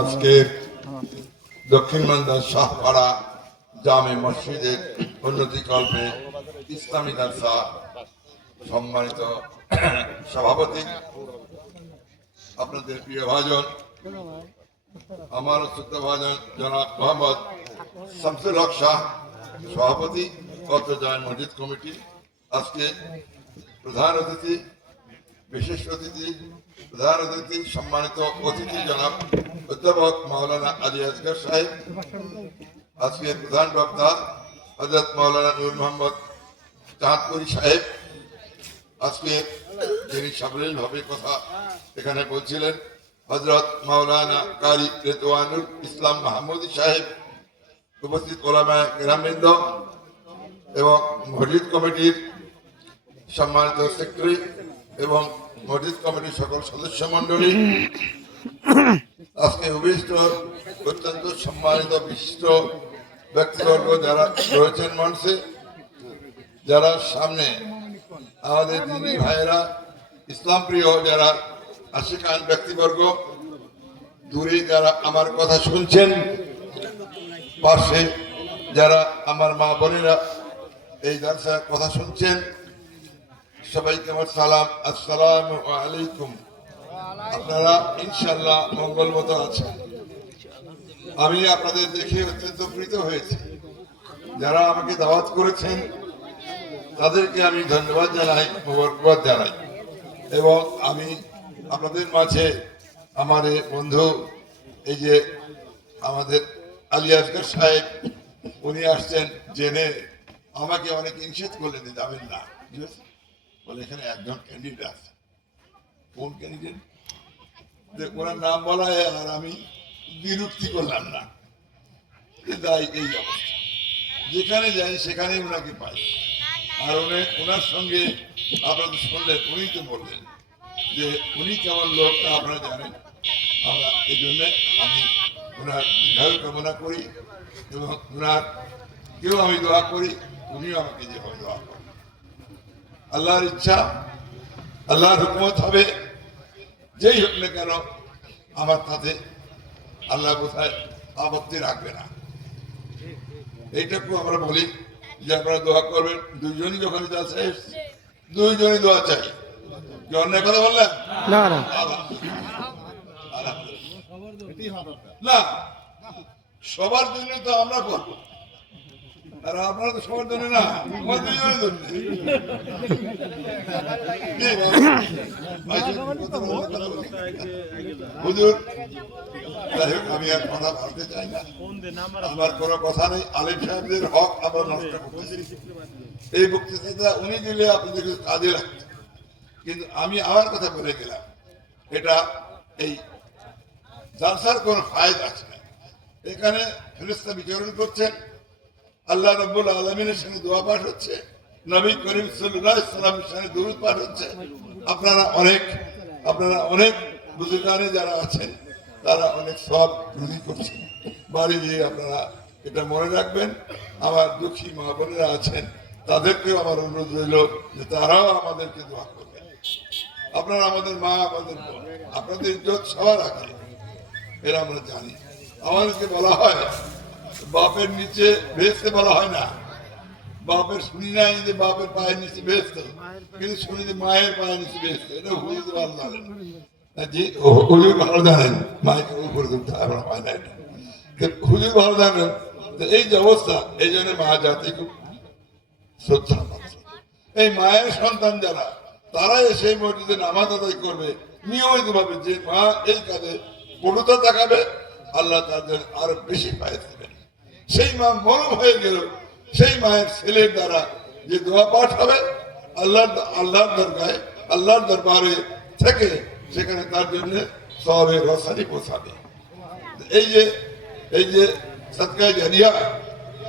আজকের দক্ষিণ মালদা শাহপাড়া জামে মসজিদের উন্নতিকল্পে ইসলামী দারসা সম্মানিত সভাপতি, আপনাদের প্রিয় ভাজন, আমার শ্রদ্ধা ভাজন জনাব মোহাম্মদ শামসুল হক শাহ সভাপতি কত জামে মসজিদ কমিটি, আজকে প্রধান অতিথি, বিশেষ অতিথি, প্রধান অতিথি সম্মানিত অতিথি জনাব অধ্যাপক মাওলানা আলী আসগর সাহেব, আজকের প্রধান বক্তা হযরত মাওলানা নূর মোহাম্মদ চাঁদপুরি সাহেব, আজকে যিনি সাবলীলভাবে কথা এখানে বলছিলেন হযরত মাওলানা কারি রেদওয়ানুল ইসলাম মাহমুদি সাহেব, উপস্থিত ওলামায়ে কেরামবৃন্দ এবং মসজিদ কমিটির সম্মানিত সেক্রেটারি এবং মসজিদ কমিটির সকল সদস্য মন্ডলী, আজকে উপবিষ্ট অত্যন্ত সম্মানিত বিশিষ্ট ব্যক্তিবর্গ যারা রয়েছেন মঞ্চে, যারা সামনে আমাদের দিনী ভাইয়েরা, ইসলাম প্রিয় যারা আশিকান ব্যক্তিবর্গ, দূরে যারা আমার কথা শুনছেন, পাশে যারা আমার মা বোনেরা এই দারসার কথা শুনছেন, সবাইকে আমার সালাম, আসসালামু আলাইকুম। আপনারা ইনশাআল্লাহ মঙ্গল মতো আছেন। আমি আপনাদের দেখে অত্যন্ত প্রীত হয়েছি। যারা আমাকে দাওয়াত করেছেন তাদেরকে আমি ধন্যবাদ জানাই, মোবারকবাদ জানাই। এবং আমি আপনাদের মাঝে আমার বন্ধু এই যে আমাদের আলী আসগর সাহেব, উনি আসছেন জেনে আমাকে অনেক নিষেধ করলেন, যাবেন না, বলে এখানে একজন ক্যান্ডিডেট আছে। কোন ক্যান্ডিডেট? ওনার নাম বলা আর আমি বিরক্তি করলাম না। তাই এই অবস্থা, যেখানে যাই সেখানে ওনাকে পাই। আর ওনার সঙ্গে আপনারা শুনলেন, উনি তো বললেন যে উনি কেমন লোক তা আপনারা জানেন। আমরা এই জন্যে আমি ওনার দীর্ঘায়ু কামনা করি এবং ওনার কেউ আমি দোয়া করি, উনিও আমাকে যেভাবে দোয়া করেন। আল্লাহর ইচ্ছা, আল্লাহর হুকুমত হবে, যেই হোক না কেন আমার তাতে আল্লাহ কোথায় আপত্তি রাখবে না। এইটুকু আমরা বলি যে আপনারা দোয়া করবেন। দুইজনই যখন দুইজনই দোয়া চাই। কি অন্যায় কথা বললেন না? না, সবার জন্য তো আমরা করবো, আর আপনারা তো সবার জন্য না, আমার দুইজনের জন্য। হুজুর, আমি আর কথা বলতে চাই না, আমার কোনো কথা নেই। আলিম সাহেবদের হক আমরা নষ্ট করতেছি। এই বক্তৃতা উনি দিলে আপনাদের কাজে লাগতো, কিন্তু আমি আমার কথা বলে গেলাম। এটা এই জালসার কোন ফায়দা আছে না। এখানে ফেরেশতা বিচরণ করছেন, আল্লাহ রাব্বুল আলামিনের সঙ্গে দোয়া পাঠ হচ্ছে, নবী করিম সাল্লাল্লাহু আলাইহি ওয়াসাল্লামের সঙ্গে দুরূদ পাঠ হচ্ছে। আপনারা অনেক বুজুর্গানে যারা আছেন তারা অনেক সব রুজি করছেন। বাড়ি গিয়ে আপনারা এটা মনে রাখবেন। আমার দুঃখী মা বোনেরা আছেন, তাদেরকেও আমার অনুরোধ রইল যে তারাও আমাদেরকে দোয়া করবেন। আপনারা আমাদের মা, আমাদের বোন, আপনাদের ইজ্জত সবার আগে, এরা আমরা জানি। আমাদেরকে বলা হয় বাপের নিচে বেচতে বলা হয় না। বাপের শুনি নাই যে বাপের পায়ের নিচে বেচতে, কিন্তু শুনি যে মায়ের পায়ের নিচে বেচতে। এটা হুজুর ভালো জানেন, হুজুর ভালো জানেন, মায়ের উপরে আমরা পাই না। এটা হুজুর ভালো জানেন। এই যে অবস্থা, এই জন্য মা জাতি খুব শ্রদ্ধা পাচ্ছে। এই মায়ের সন্তান যারা, তারাই সেই মসজিদে নামাজ আদায় করবে নিয়মিত ভাবে। যে মা এই কাজে পূর্ণতা দেখাবে, আল্লাহ তাদের আরো বেশি পায়ে দেবেন। সেই মা মরম হয়ে গেল, সেই মায়ের ছেলের দ্বারা যে দোয়া পাঠ হবে আল্লাহর দরগায়, আল্লাহর দরবারে থেকে, সেখানে তার জন্য সওয়াবের রসানি পৌঁছাবে। এই যে সাদকায়ে জারিয়া,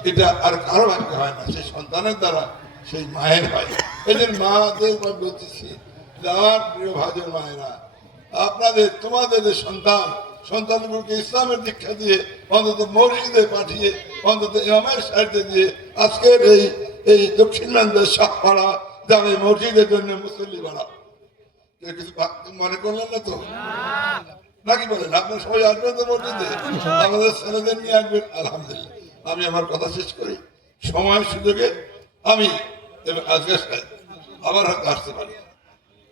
এটা আর কারো ভাগ্য হয় না, সেই সন্তানের দ্বারা সেই মায়ের হয়। এদের মাদের বলতেছি, আমার প্রিয় ভাজন মায়েরা, তোমাদের যে সন্তানগুলোকে ইসলামের দীক্ষা দিয়ে, অন্তত মসজিদে পাঠিয়ে, অন্তত ইমামের সাথে দিয়ে আজকের এই দক্ষিণ মালদার শাহপাড়া জামে মসজিদের জন্য মুসল্লি বাড়াও। কিছু মনে করলেন না তো? নাকি বলেন? আপনার সবাই আসবেন তো মসজিদে, আমাদের ছেলেদের নিয়ে আসবেন। আলহামদুলিল্লাহ, আমি আমার কথা শেষ করি। সময় সুযোগে আমি আজকে আবার হয়তো আসতে পারি।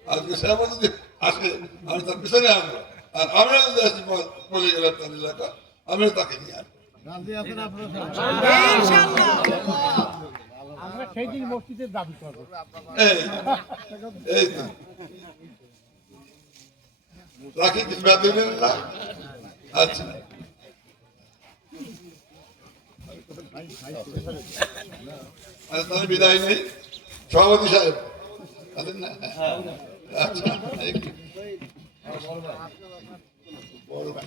আজকে সাহেব যদি আসে আমি তার পিছনে আসবো, আর আমিও যদি আসি বলে গেলাম তার এলাকা, আমিও তাকে নিয়ে আসবো। আমরা সেই দিন মসজিদের দাবি করবো। এই তো রাখি, কিছু বাদ দিবেন না? আচ্ছা, তাহলে বিদায় নেই। সভাপতি সাহেব আছেন না? আচ্ছা, বড় ভাই।